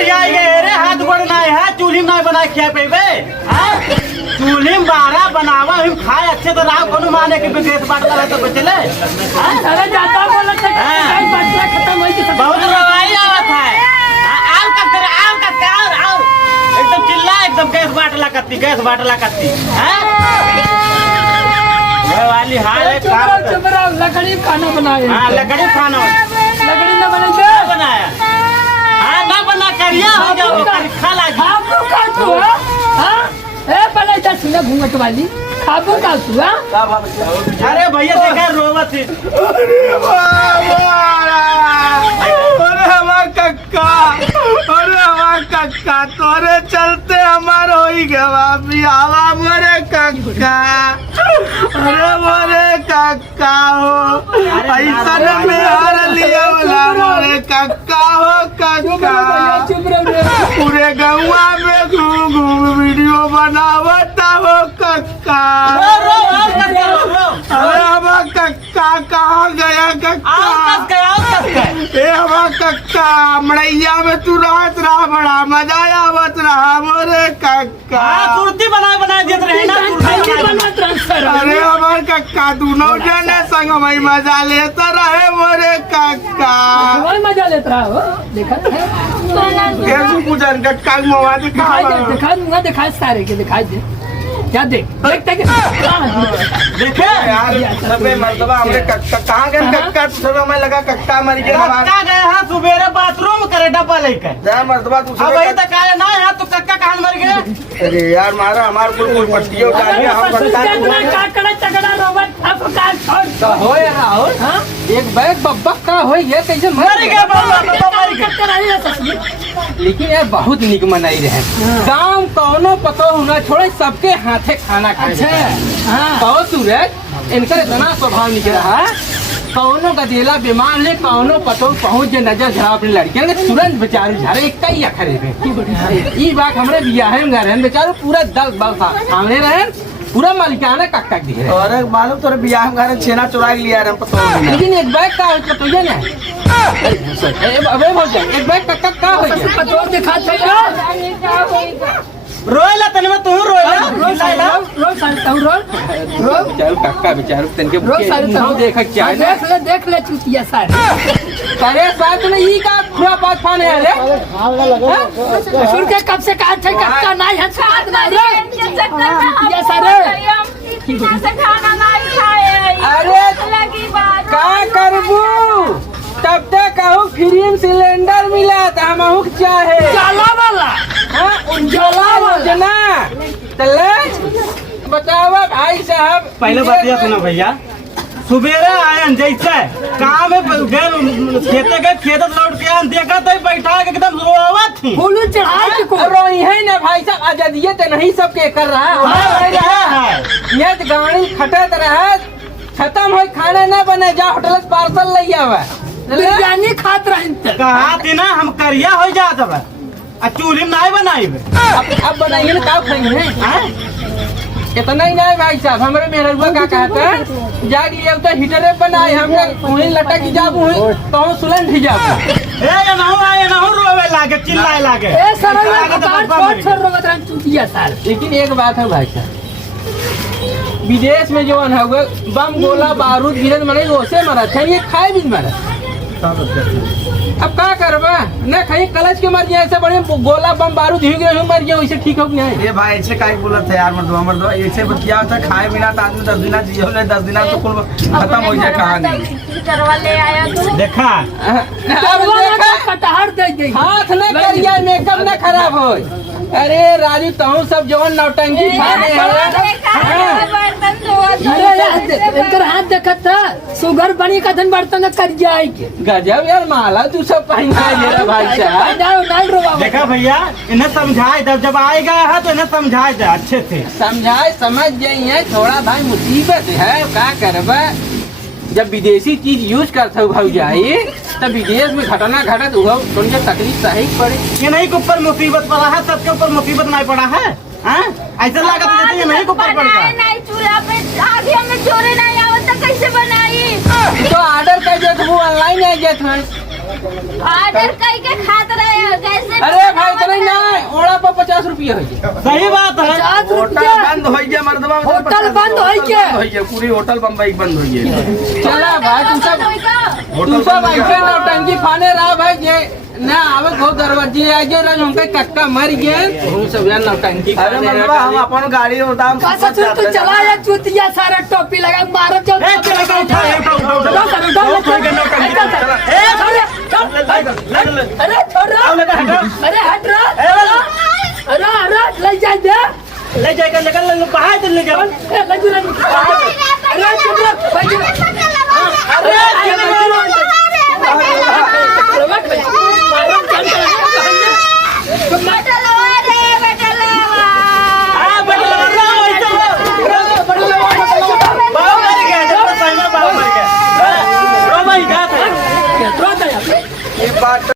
बढ़िया रे हाथ बढ़ना है चूल्ही में बना खिया पेबे चूल्ही में बारह बनावा हम खाए अच्छे तो राव कोनो माने के गैस बाटला रहे तो बचले अरे जाता बोला था बच्चा खत्म हो गई बहुत रवाई आवत है आओ एकदम चिल्ला एकदम गैस बाटला कत्ती ये वाली हाल है चुप रहो लकड़ी खाना बनाए हां लकड़ी खाना लकड़ी न बने बनाया हां ना बना करिया हो जाओ खा लागी आप लोग का तू हां ए पहले इधर सुना घूंघट वाली खाबू का तू हां अरे भैया देखा रोवत है अरे हमार कक्का तोरे चलते हमार हो ही गया बियावा मोरे कक्का अरे मोरे कक्का हो ऐसा में हार लिया वाला मोरे कक्का हो कक्का पूरे गौवा में घूम वीडियो बनावता हो कक्का अरे हमार कक्का कहाँ गया कक्का ए हमार कक्का मड़ैया में तू रात रहा बड़ा मजा आवत रहा मोरे कक्का कुर्ती बना देत रहे ना अरे हमार कक्का दोनों जने संग में मजा लेता रहे मोरे कक्का मजा लेता रहा हो देखा कैसे पूछन कक्का मोवा दिखा सारे के दिखाई दे क्या देखते देखे यार सबे मर्दबा हमरे कक्का कहां गए कक्का सब हमें लगा कक्का मर गया कक्का गए हां सुबेरे बाथरूम करे डब्बा लेके जा मर्दबा तू अब वही तक आया ना यार तू कक्का कहां मर गया अरे यार मारा हमार कोई पट्टियों डाल दिया हम कक्का काटड़ा चगड़ा रोबट आपको काट छोड़ हो हां एक बैग बब्बा का हो ये कैसे मर गया बाबा मर गया लेकिन यार बहुत निक मनाई रहे गाँव कौनो पतो होना छोड़े सबके हाथे खाना खाए कहो सूरज इनका इतना स्वभाव निक रहा कौनो गदेला बीमार ले कौनो पतो पहुंच जे नजर झरा अपनी लड़कियां ने तुरंत बेचारू झारे एक ही अखरे में ई बात हमरे बियाह में गए बेचारू पूरा दल बल था सामने रहे पूरा मालिकाना कक्का दिख रहे और मालूम तोरे बियाह में घर छेना चुरा लिया रे पतो लेकिन एक बैग का होता तो ये ना अबे बोल जा एक बैग कक्का का हो गया पतो दिखा दे रोएला तने में तू रोएला बेचारू कक्का बेचारू तनके देख क्या देख ले चुतिया सारे करे साथ में ई का खुरा पात फाने आले सुन के कब से कहा थे कक्का नहीं है साथ ना रे ये सारे अरे का करबू तब तक कहूँ फ्री सिलेंडर मिला तो हम चाहे जाला वाला उज्ज्वला योजना चले बतावा भाई साहब पहले बतिया सुना भैया सुबेरे आयन जैसे काम में खेते लौट के आन देखा तो बैठा के एकदम रोवत थी फूलू चढ़ा को रोई है ना भाई साहब आजादिये तो नहीं सबके कर रहा है ये गाड़ी खटत रहा खत्म हो खाना न बने जा होटल पार्सल ले आवा बिरयानी खात रहे कहा थी ना हम करिया हो जात अब चूल्ही में नहीं बनाई अब बनाइए ना का खाएंगे इतना ही नहीं भाई साहब हमारे मेहरुआ का कहता है जाग लिया तो हीटर बनाए हम वहीं लटक जाबू तो सुलन भी जाबू ए ना रोवे लागे चिल्लाए लागे ए सरल छोड़ रोवत रहे चुतिया साल लेकिन एक बात है भाई साहब विदेश में जो है बम गोला बारूद गिरत मरे ओसे मरा था ये खाए भी मरा अब क्या करबा न कहीं कलच के मर गया ऐसे बड़े गोला बम बारूद ही गए मर गया वैसे ठीक हो गया ये भाई ऐसे काहे बोलत है यार मर्दवा ऐसे बतिया होता खाए बिना तो आदमी 10 दिन जियो ले 10 दिन तो कुल खत्म हो जाए कहानी करवा ले आया तू देखा कटहर दे गई हाथ न करिया मेकअप न खराब हो अरे राजू तहु सब जवन नौटंकी खाने इनकर हाथ देखत था सुगर बनी का धन बर्तन कर जाए गजब यार माला तू सब पहना ले भाई साहब देखा भैया इन्हें समझाए जब आएगा है तो इन्हें समझाए दे अच्छे से समझाए समझ जाइए थोड़ा भाई मुसीबत है क्या करबा जब विदेशी चीज यूज करते भाई जाए तब विदेश में घटना घटत हुआ उनके तकलीफ सही पड़े ये नहीं के ऊपर मुसीबत पड़ा है सबके ऊपर मुसीबत नहीं पड़ा है ऐसा लागत है ये नहीं के ऊपर पड़ता नहीं चूल्हा पे आगे हमने चोरे नहीं आवत तो कैसे बनाई तो ऑर्डर कर दे वो ऑनलाइन आ जात है ऑर्डर कई के खात रहे कैसे अरे रुपया हो गया। सही बात है। 50 होटल रुपया बंद हो गया मर्दबा होटल बंद होई के? पूरी होटल बम्बई बंद हो गया चला भाई तुम सब ऐसे नौटंकी फाने रहा भाई ये ना आवे घो दरवाजे आगे रह हमके कक्का मर गए हम सब यार नौटंकी अरे फाने मर्दबा हम अपन गाड़ी उठाम का ससुर तू चला या चुतिया सारा टोपी लगा मार चल ए, चल, चल, उठा, अरे छोड़ अरे हट अरे ले जा दे ले जाएगा निकल बाहर चल ले जाओ। ले जा अरे चुप रह अरे